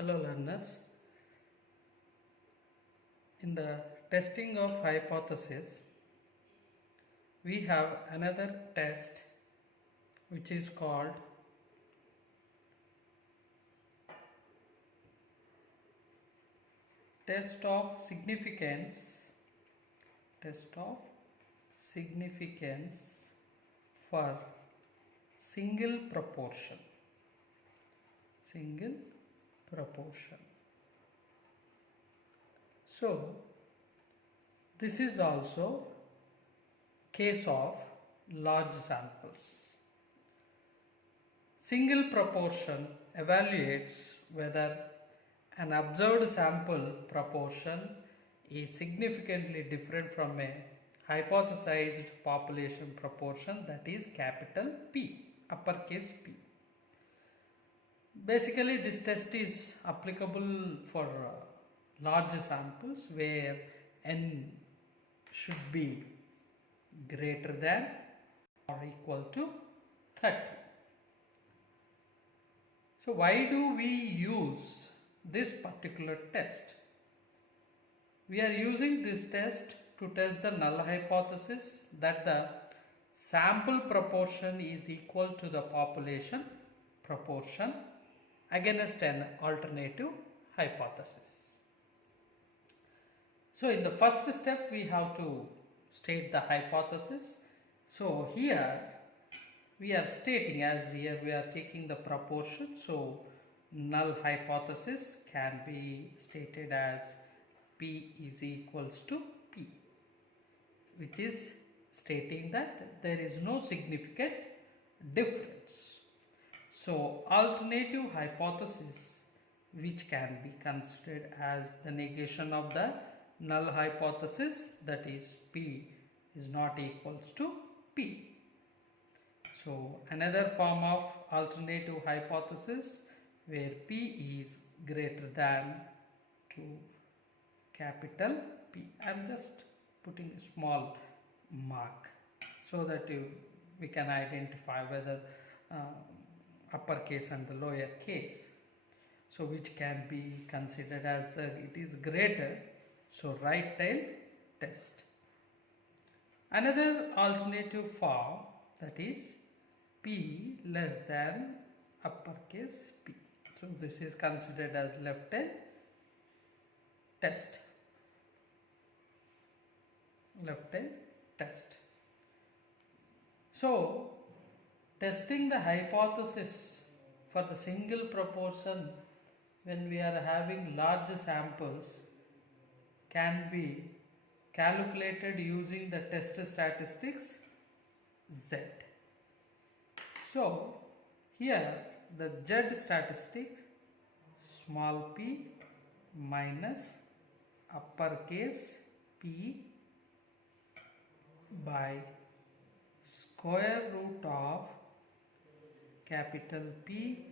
Hello learners, in the testing of hypothesis, we have another test which is called test of significance for single proportion. So this is also case of large samples. Single proportion evaluates whether an observed sample proportion is significantly different from a hypothesized population proportion, that is capital P, uppercase P. Basically, this test is applicable for large samples where n should be greater than or equal to 30. So why do we use this particular test? We are using this test to test the null hypothesis that the sample proportion is equal to the population proportion against an alternative hypothesis. So in the first step we have to state the hypothesis. So here we are stating, as here we are taking the proportion, so null hypothesis can be stated as P is equals to P, which is stating that there is no significant difference. So alternative hypothesis, which can be considered as the negation of the null hypothesis, that is P is not equals to P. So another form of alternative hypothesis where P is greater than to capital P. I am just putting a small mark so that we can identify whether uppercase and the lower case. So which can be considered as it is greater. So right tail test. Another alternative form, that is P less than uppercase P. So this is considered as left tail test. So testing the hypothesis for the single proportion when we are having large samples can be calculated using the test statistics Z. So here the Z statistic small p minus uppercase P by square root of capital P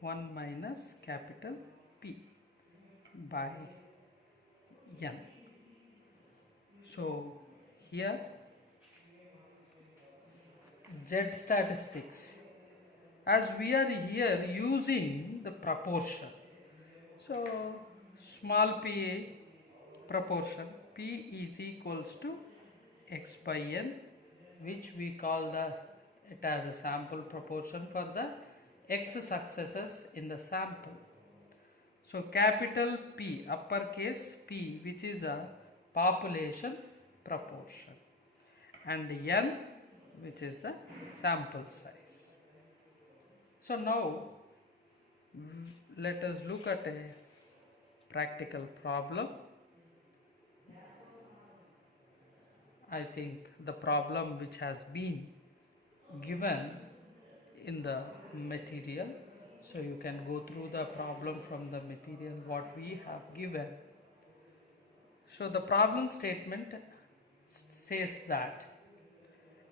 1 minus capital P by n. So here Z statistics, as we are here using the proportion, so small p proportion P is equals to x by n, which we call it as a sample proportion for the x successes in the sample. So capital P, uppercase P, which is a population proportion, and n, which is the sample size. So now let us look at a practical problem. I think the problem which has been given in the material, so you can go through the problem from the material what we have given. So the problem statement says that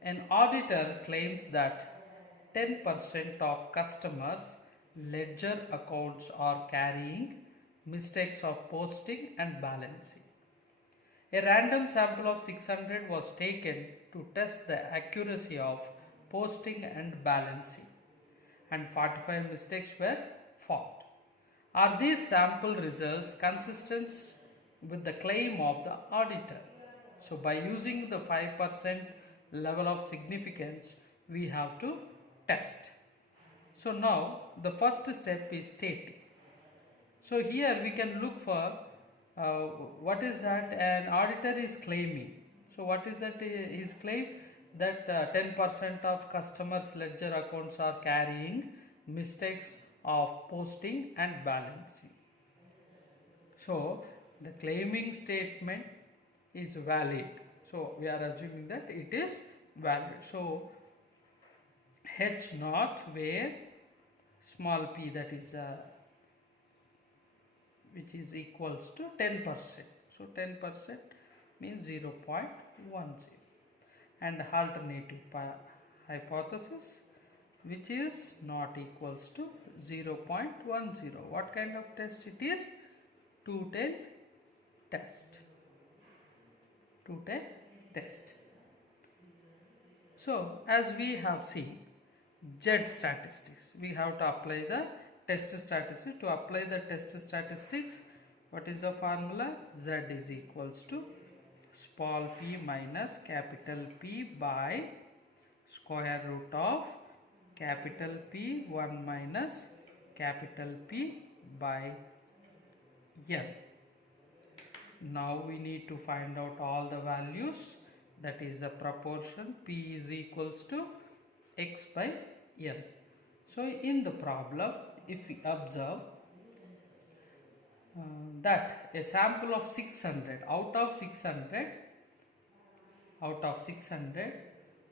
an auditor claims that 10% of customers' ledger accounts are carrying mistakes of posting and balancing. A random sample of 600 was taken to test the accuracy of posting and balancing, and 45 mistakes were found. Are these sample results consistent with the claim of the auditor? So by using the 5% level of significance, we have to test. So now the first step is stating. So here we can look for what is that an auditor is claiming. So what is that is claim? That 10% of customers' ledger accounts are carrying mistakes of posting and balancing. So the claiming statement is valid. So we are assuming that it is valid. So H naught where small p, that is which is equals to 10%. So 10% means 0.10. And alternative hypothesis, which is not equals to 0.10. What kind of test it is? 210 test. 210 test. So as we have seen Z statistics, we have to apply the test statistics. To apply the test statistics, what is the formula? Z is equals to small p minus capital P by square root of capital P 1 minus capital P by n. Now we need to find out all the values, that is the proportion P is equals to x by n. So in the problem, if we observe that a sample of 600, out of 600,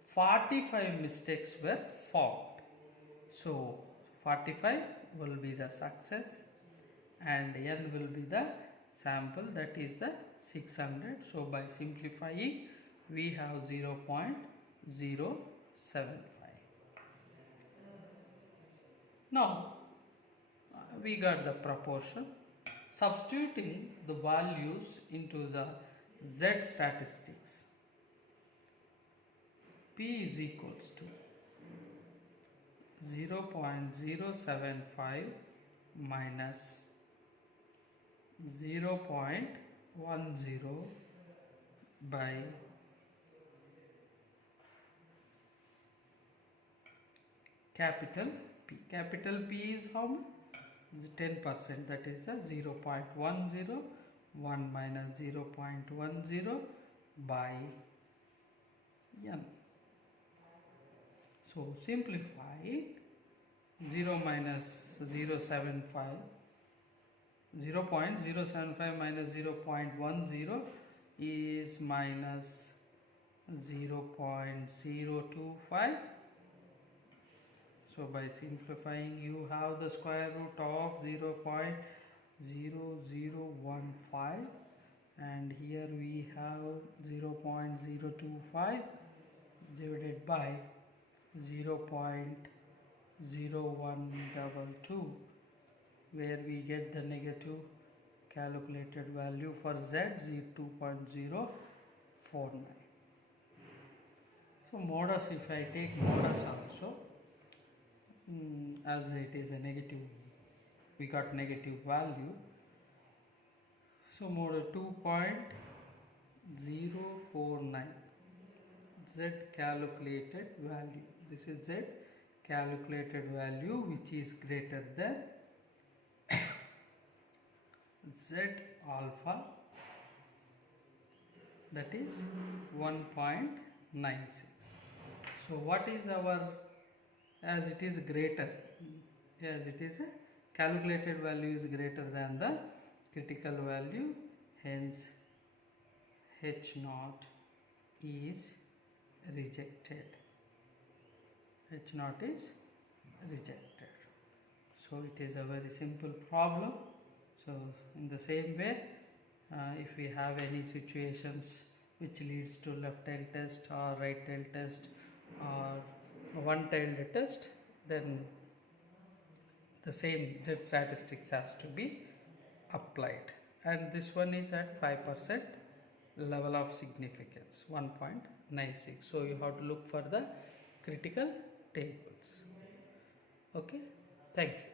45 mistakes were found. So 45 will be the success and n will be the sample, that is the 600. So by simplifying, we have 0.075. Now we got the proportion. Substituting the values into the Z statistics, P is equals to 0.075 minus 0.10 by capital P. Capital P is how much? 10%, that is the 0.10, 1 minus 0.10 by n. So simplify it, 0 minus 0.075 minus 0.10 is minus 0.025. So by simplifying, you have the square root of 0.0015 and here we have 0.025 divided by 0.0122, where we get the negative calculated value for Z is 2.049. So modus, if I take modus also, as it is a negative, we got negative value. So modus 2.049, Z calculated value. This is Z calculated value which is greater than Z alpha, that is 1.96. So what is our, as it is greater, as it is a calculated value is greater than the critical value, hence H naught is rejected. H naught is rejected. So it is a very simple problem. So in the same way, if we have any situations which leads to left tail test or right tail test or one tailed test, then the same Z statistics has to be applied, and this one is at 5% level of significance, 1.96. So you have to look for the critical tables. Okay, thank you.